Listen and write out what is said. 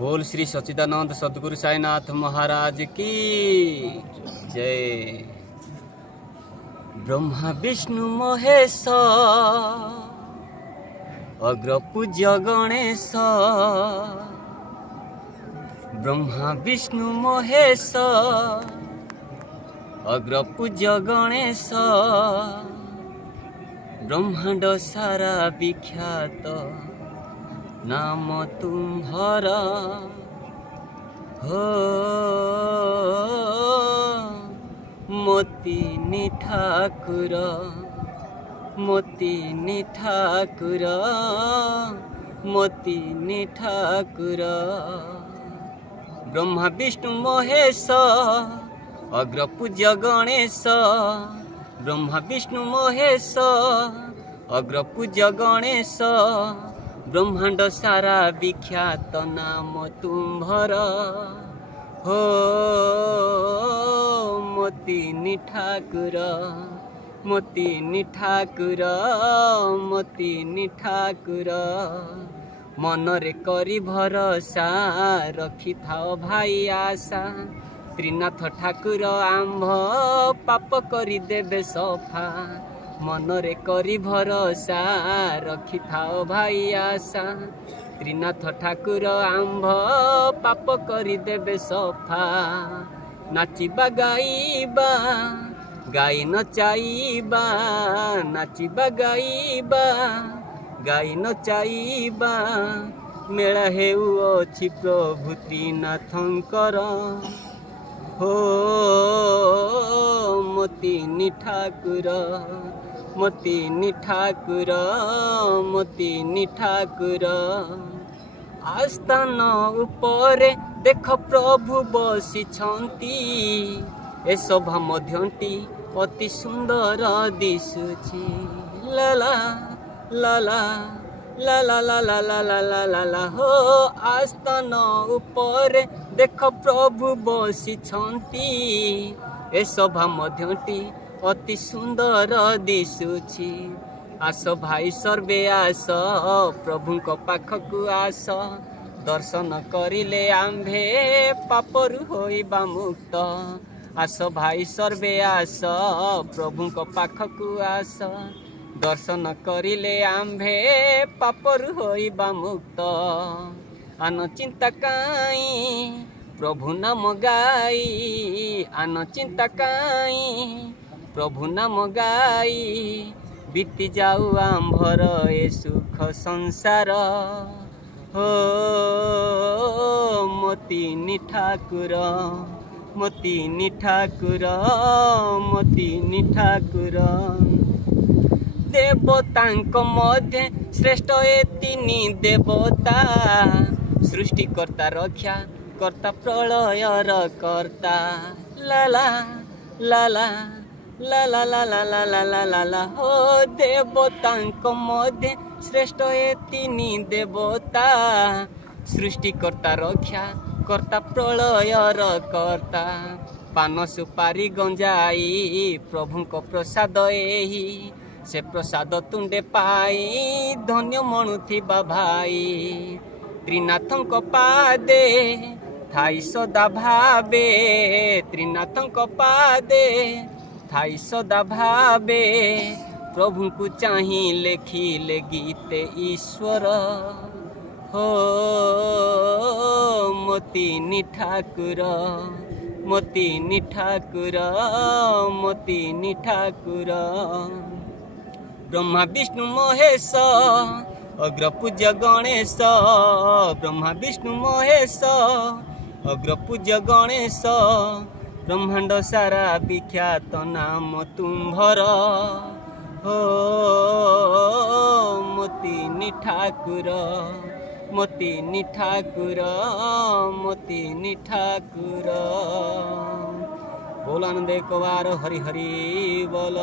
बोल श्री सच्चिदानंद सद्गुरु साईनाथ महाराज की जय। ब्रह्मा विष्णु महेश अग्र पूज्य गणेश। ब्रह्मा विष्णु महेश अग्र पूज्य गणेश। ब्रह्मांड सारा विख्यात नाम तुम्हार हो। मोती ठाकुर मोती ठाकुर मोती ठाकुर। ब्रह्मा विष्णु महेश अग्र पूज्य गणेश। ब्रह्मा विष्णु महेश अग्र पूज्य गणेश। ब्रह्मांड सारा विख्यात नाम तुम्हार हो। मोती ठाकुर मोती ठाकुर मोती ठाकुर। मनरे करी भरोसा रखी थाओ भाई आशा। त्रिनाथ ठाकुर आंभ पाप करी देबे सफा। मनरे करी भरोसा रखी थाओ भाई आशा। त्रिनाथ ठाकुर आंभ पाप करी देबे सफा। नाचिबा गाइबा गाई नचाइबा। नाचिबा गाइबा गाई नचाइबा। मेला हेउअछि प्रभु त्रिनाथंकर हो। मोती ठाकुर मोती ठाकुर मोती ठाकुर। आस्थान उपरे देख प्रभु बसिछंती। ए शोभा मध्यंती अति सुंदर दिशुछि। लाला लाला लाला लाला लाला लाला ला हो। आस्थान उपरे देख प्रभु बसिछंती। ए शोभा मध्यंती अति सुंदर दिशुछि। आस भाई सर्वे आस प्रभुଙ୍କ पाखକୁ आस। दर्शन करिले आम्भे पापरु होइबा मुक्त। आस भाई सर्वे आस प्रभुଙ୍କ पाखକୁ आस। दर्शन करिले आम्भे पापरु होइबा मुक्त। आन चिंता काई प्रभु नाम गाई। आन चिंता काई प्रभु नाम गाई। बीती जाऊ आंभर ए सुख संसार हो। मोती ठाकुर मोती ठाकुर मोती ठाकुर। देवतांक मध्य श्रेष्ठ ए तिनी देवता। सृष्टिकर्ता रक्षा कर्ता प्रलयर कर्ता। लाला लाला लाला लाला लाला लाला ला हो। देवतांक मध्य श्रेष्ठ ए तिनी देवता। सृष्टिकर्ता रक्षा कर्ता प्रलयर कर्ता। पान सुपारी गंजाई प्रभुଙ୍କ प्रसाद एही। से प्रसाद तुंडे पाई धन्य मणुथिबा भाई। त्रिनाथंक पादे थाई सदा भावे। त्रिनाथंक पादे थाई सदा भावे। प्रभु को चाही लेखिले गीते ईश्वर हो। मोती ठाकुर मोती ठाकुर मोती ठाकुर। ब्रह्मा विष्णु महेश अग्र पूज्य गणेश। ब्रह्मा विष्णु महेश अग्र पूज्य गणेश। ब्रह्मांड सारा विख्यात नाम तुम्हार हो। मोती ठाकुर मोती ठाकुर मोती ठाकुर। बोल आनंद एक बार हरि हरि बोल।